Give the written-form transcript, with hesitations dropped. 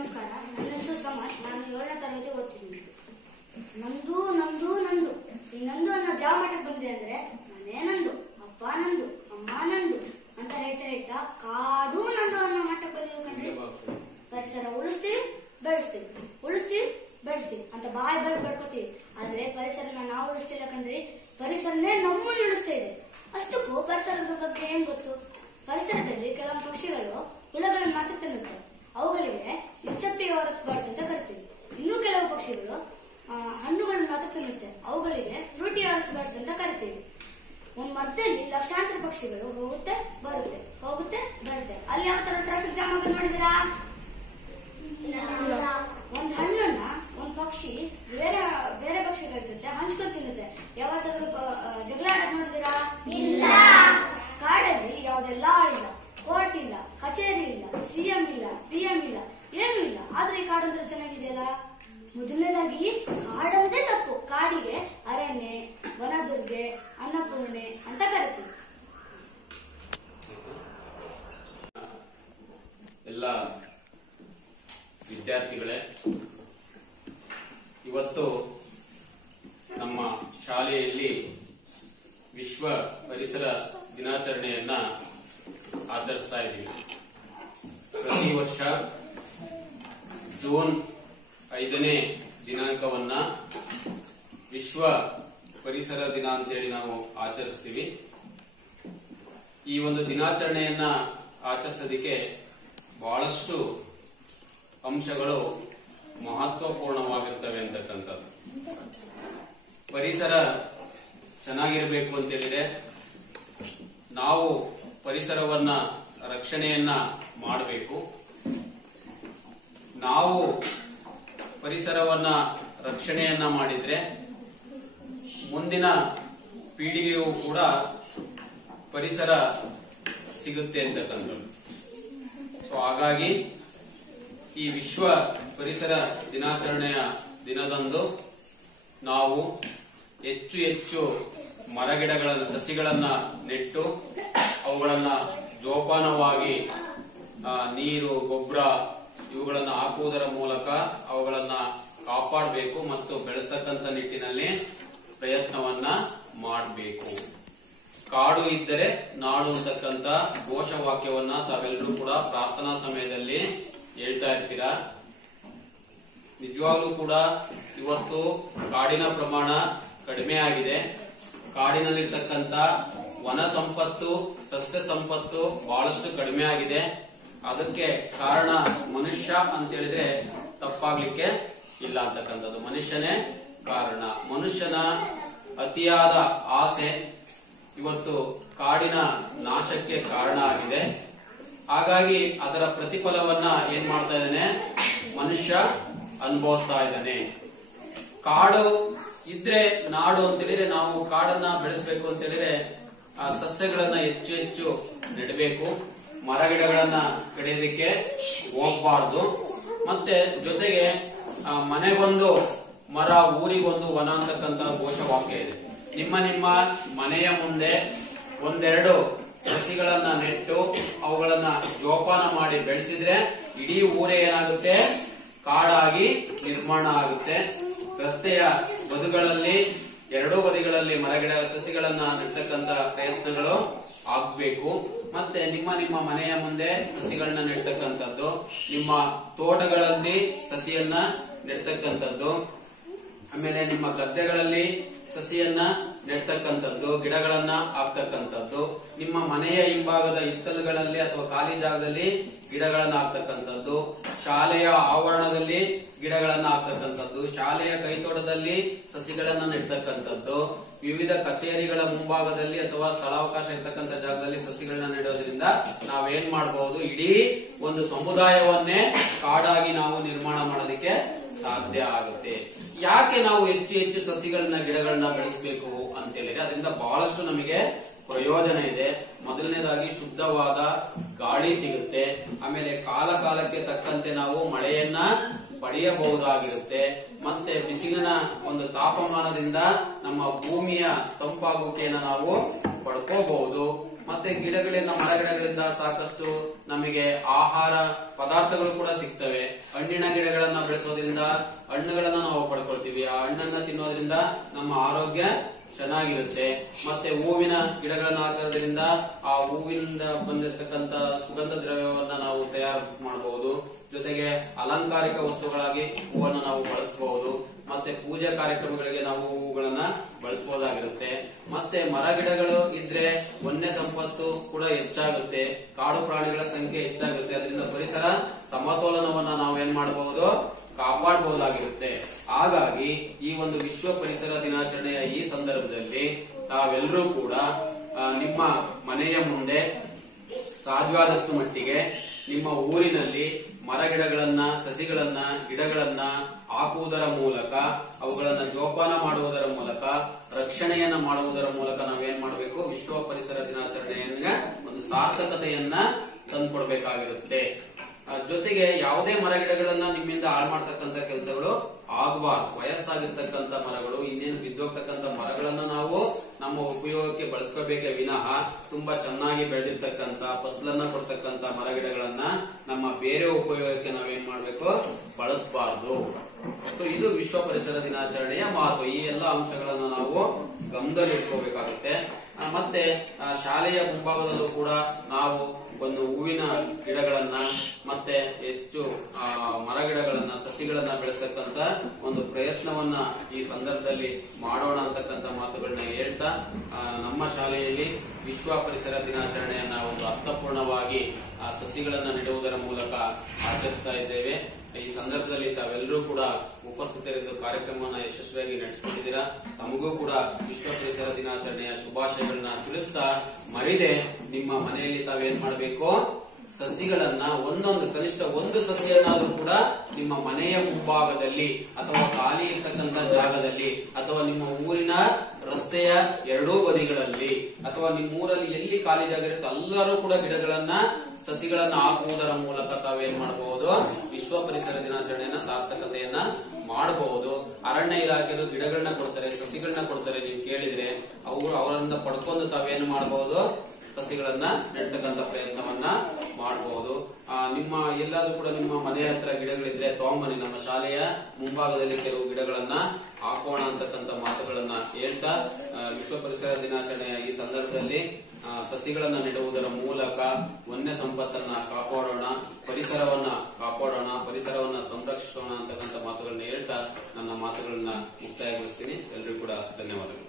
ನಮಸ್ಕಾರ. ನನ್ನ ಹೆಸರು ಸಮಾಜ್. ನಾನು 7ನೇ ತರಗತಿ ಓದ್ತಿದ್ದೀನಿ. ನಂದು ನಂದು ನಂದು ಈ ನಂದು ಅನ್ನೋದು ಯಾವ ಮಟ್ಟಕ್ಕೆ ಬಂದಿದೆ ಅಂದ್ರೆ, ಮನೆ ನಂದು, ಅಪ್ಪ ನಂದು, ಅಮ್ಮ ನಂದು ಅಂತ ಹೇಳ್ತಾ ಕಾಡು ನಂದು ಅನ್ನೋ ಮಟ್ಟಕ್ಕೆ ಬಂದಿದೆ ಕಣ್ರಿ. ಪರಿಸರ ಉಳಿಸ್ತೀವಿ ಬೆಳೆಸ್ತೀವಿ, ಉಳಿಸ್ತೀವಿ ಬೆಳೆಸ್ತೀವಿ ಅಂತ ಬಾಯಿ ಬೆಳ್ಕೋತೀವಿ. ಆದ್ರೆ ಪರಿಸರನ ನಾವು ಉಳಿಸ್ತಿಲ್ಲ ಕಣ್ರಿ. ಪರಿಸರನೇ ನಮ್ಮನ್ನು ಉಳಿಸ್ತಾ ಇದೆ. ಅಷ್ಟಕ್ಕೂ ಪರಿಸರದ ಬಗ್ಗೆ ಏನ್ ಗೊತ್ತು? ಪರಿಸರದಲ್ಲಿ ಕೆಲವೊಂದು ಪಕ್ಷಿಗಳು ಹುಳಗಳನ್ನು ಮಾತ್ರ ತಿನ್ನುತ್ತೆ. ಅವುಗಳಿಗೆ ಇನ್ಸೆಕ್ಟಿವರಸ್ ಬರ್ಡ್ಸ್ ಅಂತ ಕರಿತೀವಿ. ಇನ್ನೂ ಕೆಲವು ಪಕ್ಷಿಗಳು ಹಣ್ಣುಗಳನ್ನು ಮಾತ್ರ ತಿನ್ನುತ್ತೆ. ಅವುಗಳಿಗೆ ಫ್ರೂಟಿವರಸ್ ಬರ್ಡ್ಸ್ ಅಂತ ಕರಿತೀವಿ. ಒಂದ್ ಮರದಲ್ಲಿ ಲಕ್ಷಾಂತರ ಪಕ್ಷಿಗಳು ಹೋಗುತ್ತೆ ಬರುತ್ತೆ, ಹೋಗುತ್ತೆ ಬರುತ್ತೆ. ಅಲ್ಲಿ ಯಾವ ತರ ಟ್ರಾಫಿಕ್ ಜಾಮ್ ಆಗೋದು ನೋಡಿದಿರಾ? ಒಂದ್ ಹಣ್ಣನ್ನ ಒಂದ್ ಪಕ್ಷಿ ಬೇರೆ ಬೇರೆ ಪಕ್ಷಿಗಳ ಜೊತೆ ಹಂಚ್ಕೊಂಡು ತಿನ್ನುತ್ತೆ. ಯಾವತ್ತಾದ್ರೂ ಜಗಳ ಆಡೋದು ನೋಡಿದಿರಾ? ಇಲ್ಲ. ಕಾಡಲ್ಲಿ ಯಾವುದೆಲ್ಲ ಇಲ್ಲ, ಕೋರ್ಟ್ ಇಲ್ಲ, ಕಚೇರಿ ಇಲ್ಲ, ಸಿಎಂ ಇಲ್ಲ, PM ಇಲ್ಲ, ಏನೂ ಇಲ್ಲ. ಆದ್ರೆ ಈ ಕಾಡಂದ್ರೆ ಚೆನ್ನಾಗಿದೆಯಲ್ಲ. ಮೊದಲನೇದಾಗಿ ಕಾಡಂದೇ ತಪ್ಪು. ಕಾಡಿಗೆ ಅರಣ್ಯ, ವನದುರ್ಗೆ, ಅನ್ನಪೂರ್ಣೆ ಅಂತ ಕರಿತೀವಿ. ಎಲ್ಲ ವಿದ್ಯಾರ್ಥಿಗಳೇ, ಇವತ್ತು ನಮ್ಮ ಶಾಲೆಯಲ್ಲಿ ವಿಶ್ವ ಪರಿಸರ ದಿನಾಚರಣೆಯನ್ನ ಆಚರಿಸ್ತಾ ಇದ್ದೀವಿ. ಪ್ರತಿ ವರ್ಷ ಜೂನ್ 5ನೇ ದಿನಾಂಕವನ್ನ ವಿಶ್ವ ಪರಿಸರ ದಿನ ಅಂತೇಳಿ ನಾವು ಆಚರಿಸ್ತೀವಿ. ಈ ಒಂದು ದಿನಾಚರಣೆಯನ್ನ ಆಚರಿಸೋದಕ್ಕೆ ಬಹಳಷ್ಟು ಅಂಶಗಳು ಮಹತ್ವಪೂರ್ಣವಾಗಿರ್ತವೆ ಅಂತಕ್ಕಂಥದ್ದು. ಪರಿಸರ ಚೆನ್ನಾಗಿರ್ಬೇಕು ಅಂತೇಳಿದ್ರೆ ನಾವು ಪರಿಸರವನ್ನ ರಕ್ಷಣೆಯನ್ನ ಮಾಡಬೇಕು. ನಾವು ಪರಿಸರವನ್ನ ರಕ್ಷಣೆಯನ್ನ ಮಾಡಿದ್ರೆ ಮುಂದಿನ ಪೀಳಿಗೆಯೂ ಕೂಡ ಪರಿಸರ ಸಿಗುತ್ತೆ ಅಂತಕ್ಕಂಥದ್ದು. ಸೊ ಹಾಗಾಗಿ ಈ ವಿಶ್ವ ಪರಿಸರ ದಿನಾಚರಣೆಯ ದಿನದಂದು ನಾವು ಹೆಚ್ಚು ಹೆಚ್ಚು ಮರಗಿಡಗಳ ಸಸಿಗಳನ್ನ ನೆಟ್ಟು ಅವುಗಳನ್ನ ಜೋಪಾನವಾಗಿ ನೀರು, ಗೊಬ್ಬರ ಇವುಗಳನ್ನ ಹಾಕುವುದರ ಮೂಲಕ ಅವುಗಳನ್ನ ಕಾಪಾಡಬೇಕು ಮತ್ತು ಬೆಳೆಸತಕ್ಕಂಥ ನಿಟ್ಟಿನಲ್ಲಿ ಪ್ರಯತ್ನವನ್ನ ಮಾಡಬೇಕು. ಕಾಡು ಇದ್ದರೆ ನಾಡು ಅಂತಕ್ಕಂಥ ಘೋಷವಾಕ್ಯವನ್ನ ತಾವೆಲ್ಲರೂ ಕೂಡ ಪ್ರಾರ್ಥನಾ ಸಮಯದಲ್ಲಿ ಹೇಳ್ತಾ ಇರ್ತೀರಾ. ನಿಜವಾಗ್ಲೂ ಕೂಡ ಇವತ್ತು ಕಾಡಿನ ಪ್ರಮಾಣ ಕಡಿಮೆ ಆಗಿದೆ. ಕಾಡಿನಲ್ಲಿರ್ತಕ್ಕಂಥ ವನ ಸಂಪತ್ತು, ಸಸ್ಯ ಸಂಪತ್ತು ಬಹಳಷ್ಟು ಕಡಿಮೆ ಆಗಿದೆ. ಅದಕ್ಕೆ ಕಾರಣ ಮನುಷ್ಯ ಅಂತ ಹೇಳಿದ್ರೆ ತಪ್ಪಾಗ್ಲಿಕ್ಕೆ ಇಲ್ಲ ಅಂತಕ್ಕಂಥದ್ದು. ಮನುಷ್ಯನೇ ಕಾರಣ. ಮನುಷ್ಯನ ಅತಿಯಾದ ಆಸೆ ಇವತ್ತು ಕಾಡಿನ ನಾಶಕ್ಕೆ ಕಾರಣ ಆಗಿದೆ. ಹಾಗಾಗಿ ಅದರ ಪ್ರತಿಫಲವನ್ನ ಏನ್ ಮಾಡ್ತಾ ಇದ್ದಾನೆ ಮನುಷ್ಯ ಅನುಭವಿಸ್ತಾ ಇದ್ದಾನೆ. ಕಾಡು ಇದ್ರೆ ನಾಡು ಅಂತ ಹೇಳಿದ್ರೆ ನಾವು ಕಾಡನ್ನ ಬೆಳೆಸಬೇಕು ಅಂತ ಹೇಳಿದ್ರೆ ಆ ಸಸ್ಯಗಳನ್ನ ಹೆಚ್ಚು ಹೆಚ್ಚು ನೆಡಬೇಕು. ಮರಗಿಡಗಳನ್ನ ಕಡಿಯೋದಕ್ಕೆ ಹೋಗ್ಬಾರ್ದು. ಮತ್ತೆ ಜೊತೆಗೆ ಮನೆಗೊಂದು ಮರ, ಊರಿಗೊಂದು ವನ ಅಂತಕ್ಕಂಥ ಘೋಷವಾಕ್ಯ ಇದೆ. ನಿಮ್ಮ ನಿಮ್ಮ ಮನೆಯ ಮುಂದೆ ಒಂದೆರಡು ಸಸಿಗಳನ್ನ ನೆಟ್ಟು ಅವುಗಳನ್ನ ಜೋಪಾನ ಮಾಡಿ ಬೆಳೆಸಿದ್ರೆ ಇಡೀ ಊರೇ ಏನಾಗುತ್ತೆ, ಕಾಡಾಗಿ ನಿರ್ಮಾಣ ಆಗುತ್ತೆ. ರಸ್ತೆಯ ಬದುಗಳಲ್ಲಿ ಎರಡೂ ಬದಿಗಳಲ್ಲಿ ಮರಗಿಡ ಸಸಿಗಳನ್ನ ನೆಡ್ತಕ್ಕಂತ ಪ್ರಯತ್ನಗಳು ಆಗ್ಬೇಕು. ಮತ್ತೆ ನಿಮ್ಮ ನಿಮ್ಮ ಮನೆಯ ಮುಂದೆ ಸಸಿಗಳನ್ನ ನೆಡ್ತಕ್ಕಂಥದ್ದು, ನಿಮ್ಮ ತೋಟಗಳಲ್ಲಿ ಸಸಿಯನ್ನ ನೆಡ್ತಕ್ಕಂಥದ್ದು, ಆಮೇಲೆ ನಿಮ್ಮ ಗದ್ದೆಗಳಲ್ಲಿ ಸಸಿಯನ್ನ ನೆಡ್ತಕ್ಕಂಥದ್ದು, ಗಿಡಗಳನ್ನ ಹಾಕ್ತಕ್ಕಂಥದ್ದು, ನಿಮ್ಮ ಮನೆಯ ಹಿಂಭಾಗದ ಹಿತ್ತಲುಗಳಲ್ಲಿ ಅಥವಾ ಖಾಲಿ ಜಾಗದಲ್ಲಿ ಗಿಡಗಳನ್ನ ಹಾಕ್ತಕ್ಕಂಥದ್ದು, ಶಾಲೆಯ ಆವರಣದಲ್ಲಿ ಗಿಡಗಳನ್ನ ಹಾಕ್ತಕ್ಕಂಥದ್ದು, ಶಾಲೆಯ ಕೈತೋಟದಲ್ಲಿ ಸಸಿಗಳನ್ನ ನೆಡ್ತಕ್ಕಂಥದ್ದು, ವಿವಿಧ ಕಚೇರಿಗಳ ಮುಂಭಾಗದಲ್ಲಿ ಅಥವಾ ಸ್ಥಳಾವಕಾಶ ಇರ್ತಕ್ಕಂಥ ಜಾಗದಲ್ಲಿ ಸಸಿಗಳನ್ನ ನೆಡೋದ್ರಿಂದ ನಾವೇನ್ ಮಾಡಬಹುದು, ಇಡೀ ಒಂದು ಸಮುದಾಯವನ್ನೇ ಕಾಡಾಗಿ ನಾವು ನಿರ್ಮಾಣ ಮಾಡೋದಕ್ಕೆ ಸಾಧ್ಯ ಆಗುತ್ತೆ. ಯಾಕೆ ನಾವು ಹೆಚ್ಚು ಹೆಚ್ಚು ಸಸಿಗಳನ್ನ ಗಿಡಗಳನ್ನ ಬೆಳೆಸಬೇಕು ಅಂತ ಹೇಳಿದ್ರೆ ಅದರಿಂದ ಬಹಳಷ್ಟು ನಮಗೆ ಪ್ರಯೋಜನ ಇದೆ. ಮೊದಲನೇದಾಗಿ ಶುದ್ಧವಾದ ಗಾಳಿ ಸಿಗುತ್ತೆ. ಆಮೇಲೆ ಕಾಲ ಕಾಲಕ್ಕೆ ತಕ್ಕಂತೆ ನಾವು ಮಳೆಯನ್ನ ಪಡೆಯಬಹುದಾಗಿರುತ್ತೆ. ಮತ್ತೆ ಬಿಸಿಲಿನ ಒಂದು ತಾಪಮಾನದಿಂದ ನಮ್ಮ ಭೂಮಿಯ ತಂಪಾಗುವಿಕೆಯನ್ನು ನಾವು ಪಡ್ಕೋಬಹುದು. ಮತ್ತೆ ಗಿಡಗಳಿಂದ, ಮರಗಿಡಗಳಿಂದ ಸಾಕಷ್ಟು ನಮಗೆ ಆಹಾರ ಪದಾರ್ಥಗಳು ಕೂಡ ಸಿಗ್ತವೆ. ಹಣ್ಣಿನ ಬೆಳೆಸೋದ್ರಿಂದ ಹಣ್ಣುಗಳನ್ನ ನಾವು ಪಡ್ಕೊಳ್ತೀವಿ. ಆ ಹಣ್ಣನ್ನ ತಿನ್ನೋದ್ರಿಂದ ನಮ್ಮ ಆರೋಗ್ಯ ಚೆನ್ನಾಗಿರುತ್ತೆ. ಮತ್ತೆ ಹೂವಿನ ಗಿಡಗಳನ್ನ ಹಾಕೋದ್ರಿಂದ ಆ ಹೂವಿನಿಂದ ಬಂದಿರತಕ್ಕಂತ ಸುಗಂಧ ದ್ರವ್ಯವನ್ನ ನಾವು ತಯಾರು ಮಾಡಬಹುದು. ಜೊತೆಗೆ ಅಲಂಕಾರಿಕ ವಸ್ತುಗಳಾಗಿ ಹೂವನ್ನು ನಾವು ಬಳಸಬಹುದು. ಮತ್ತೆ ಪೂಜಾ ಕಾರ್ಯಕ್ರಮಗಳಿಗೆ ನಾವು ಹೂವುಗಳನ್ನ ಬಳಸಬಹುದಾಗಿರುತ್ತೆ. ಮತ್ತೆ ಮರ ಗಿಡಗಳು ಇದ್ರೆ ವನ್ಯ ಸಂಪತ್ತು ಕೂಡ ಹೆಚ್ಚಾಗುತ್ತೆ, ಕಾಡು ಪ್ರಾಣಿಗಳ ಸಂಖ್ಯೆ ಹೆಚ್ಚಾಗುತ್ತೆ. ಅದರಿಂದ ಪರಿಸರ ಸಮತೋಲನವನ್ನ ನಾವು ಏನ್ ಮಾಡಬಹುದು, ಕಾಪಾಡಬಹುದಾಗಿರುತ್ತೆ. ಹಾಗಾಗಿ ಈ ಒಂದು ವಿಶ್ವ ಪರಿಸರ ದಿನಾಚರಣೆಯ ಈ ಸಂದರ್ಭದಲ್ಲಿ ತಾವೆಲ್ಲರೂ ಕೂಡ ನಿಮ್ಮ ಮನೆಯ ಮುಂದೆ ಸಾಧ್ಯವಾದಷ್ಟು ಮಟ್ಟಿಗೆ ನಿಮ್ಮ ಊರಿನಲ್ಲಿ ಮರ ಗಿಡಗಳನ್ನ, ಸಸಿಗಳನ್ನ, ಗಿಡಗಳನ್ನ ಹಾಕುವುದರ ಮೂಲಕ, ಅವುಗಳನ್ನ ಜೋಪಾನ ಮಾಡುವುದರ ಮೂಲಕ, ರಕ್ಷಣೆಯನ್ನ ಮಾಡುವುದರ ಮೂಲಕ ನಾವೇನ್ ಮಾಡಬೇಕು, ವಿಶ್ವ ಪರಿಸರ ದಿನಾಚರಣೆಯನ್ನ ಒಂದು ಸಾರ್ಥಕತೆಯನ್ನ ತಂದುಕೊಡ್ಬೇಕಾಗಿರುತ್ತೆ. ಜೊತೆಗೆ ಯಾವುದೇ ಮರ ಗಿಡಗಳನ್ನ ನಿಮ್ಮಿಂದ ಹಾಳು ಮಾಡ್ತಕ್ಕಂತ ಕೆಲಸಗಳು ಆಗಬಾರ್ದು. ವಯಸ್ಸಾಗಿರ್ತಕ್ಕಂಥ ಮರಗಳು, ಇನ್ನೇನು ಬಿದ್ದೋಗ್ತಕ್ಕಂಥ ಮರಗಳನ್ನ ನಾವು ನಮ್ಮ ಉಪಯೋಗಕ್ಕೆ ಬಳಸ್ಕೋಬೇಕೇ ವಿನಃ ತುಂಬಾ ಚೆನ್ನಾಗಿ ಬೆಳೆದಿರ್ತಕ್ಕಂಥ ಫಸಲನ್ನ ಕೊಡ್ತಕ್ಕಂಥ ಮರ ಗಿಡಗಳನ್ನ ನಮ್ಮ ಬೇರೆ ಉಪಯೋಗಕ್ಕೆ ನಾವೇನ್ ಮಾಡ್ಬೇಕು, ಬಳಸಬಾರ್ದು. ಸೊ ಇದು ವಿಶ್ವ ಪರಿಸರ ದಿನಾಚರಣೆಯ ಮಹತ್ವ. ಈ ಎಲ್ಲ ಅಂಶಗಳನ್ನ ನಾವು ಗಮನದಲ್ಲಿ ಇಟ್ಕೋಬೇಕಾಗುತ್ತೆ. ಮತ್ತೆ ಶಾಲೆಯ ಮುಂಭಾಗದಲ್ಲೂ ಕೂಡ ನಾವು ಒಂದು ಹೂವಿನ ಗಿಡಗಳನ್ನ ಮತ್ತೆ ಹೆಚ್ಚು ಮರ ಗಿಡಗಳನ್ನ, ಸಸಿಗಳನ್ನ ಬೆಳೆಸ್ತಕ್ಕಂತ ಒಂದು ಪ್ರಯತ್ನವನ್ನ ಈ ಸಂದರ್ಭದಲ್ಲಿ ಮಾಡೋಣ ಅಂತಕ್ಕಂಥ ಮಾತುಗಳನ್ನ ಹೇಳ್ತಾ, ನಮ್ಮ ಶಾಲೆಯಲ್ಲಿ ವಿಶ್ವ ಪರಿಸರ ದಿನಾಚರಣೆಯನ್ನ ಒಂದು ಅರ್ಥಪೂರ್ಣವಾಗಿ ಸಸಿಗಳನ್ನ ನೆಡುವುದರ ಮೂಲಕ ಆಚರಿಸ್ತಾ ಇದ್ದೇವೆ. ಈ ಸಂದರ್ಭದಲ್ಲಿ ತಾವೆಲ್ಲರೂ ಕೂಡ ಉಪಸ್ಥಿತರಿದ್ದು ಕಾರ್ಯಕ್ರಮವನ್ನು ಯಶಸ್ವಿಯಾಗಿ ನಡೆಸಿಕೊಂಡಿದ್ದೀರಾ. ತಮಗೂ ಕೂಡ ವಿಶ್ವ ಪರಿಸರ ದಿನಾಚರಣೆಯ ಶುಭಾಶಯಗಳನ್ನ ತಿಳಿಸ್ತಾ, ಮರಿದೆ ನಿಮ್ಮ ಮನೆಯಲ್ಲಿ ತಾವೇನ್ ಮಾಡಬೇಕು, ಸಸಿಗಳನ್ನ ಒಂದೊಂದು, ಕನಿಷ್ಠ ಒಂದು ಸಸಿಯನ್ನಾದ್ರೂ ಕೂಡ ನಿಮ್ಮ ಮನೆಯ ಮುಂಭಾಗದಲ್ಲಿ ಅಥವಾ ಖಾಲಿ ಇರ್ತಕ್ಕಂಥ ಜಾಗದಲ್ಲಿ ಅಥವಾ ನಿಮ್ಮ ಊರಿನ ರಸ್ತೆಯ ಎರಡೂ ಬದಿಗಳಲ್ಲಿ ಅಥವಾ ನಿಮ್ಮ ಊರಲ್ಲಿ ಎಲ್ಲಿ ಖಾಲಿ ಜಾಗ ಇರುತ್ತೆ ಎಲ್ಲರೂ ಕೂಡ ಗಿಡಗಳನ್ನ, ಸಸಿಗಳನ್ನ ಹಾಕುವುದರ ಮೂಲಕ ತಾವೇನ್ ಮಾಡಬಹುದು, ವಿಶ್ವ ಪರಿಸರ ದಿನಾಚರಣೆಯನ್ನ ಸಾರ್ಥಕತೆಯನ್ನ ಮಾಡಬಹುದು. ಅರಣ್ಯ ಇಲಾಖೆಯವರು ಗಿಡಗಳನ್ನ ಕೊಡ್ತಾರೆ, ಸಸಿಗಳನ್ನ ಕೊಡ್ತಾರೆ. ನೀವು ಕೇಳಿದ್ರೆ ಅವರು ಅವರಿಂದ ಪಡ್ಕೊಂಡು ತಾವೇನು ಮಾಡಬಹುದು, ಸಸಿಗಳನ್ನ ನೆಡ್ತಕ್ಕಂಥ ಪ್ರಯತ್ನವನ್ನ ಮಾಡಬಹುದು. ನಿಮ್ಮ ಎಲ್ಲಾದ್ರೂ ಕೂಡ ನಿಮ್ಮ ಮನೆ ಹತ್ರ ಗಿಡಗಳಿದ್ರೆ ತಗೊಂಬನ್ನಿ, ನಮ್ಮ ಶಾಲೆಯ ಮುಂಭಾಗದಲ್ಲಿ ಕೆಲವು ಗಿಡಗಳನ್ನ ಹಾಕೋಣ ಅಂತಕ್ಕಂಥ ಮಾತುಗಳನ್ನ ಹೇಳ್ತಾ, ವಿಶ್ವ ಪರಿಸರ ದಿನಾಚರಣೆಯ ಈ ಸಂದರ್ಭದಲ್ಲಿ ಸಸಿಗಳನ್ನ ನೆಡುವುದರ ಮೂಲಕ ವನ್ಯ ಸಂಪತ್ತನ್ನ ಕಾಪಾಡೋಣ, ಪರಿಸರವನ್ನ ಸಂರಕ್ಷಿಸೋಣ ಅಂತಕ್ಕಂಥ ಮಾತುಗಳನ್ನ ಹೇಳ್ತಾ ನನ್ನ ಮಾತುಗಳನ್ನ ಮುಕ್ತಾಯಗೊಳಿಸ್ತೀನಿ. ಎಲ್ರಿಗೂ ಕೂಡ ಧನ್ಯವಾದಗಳು.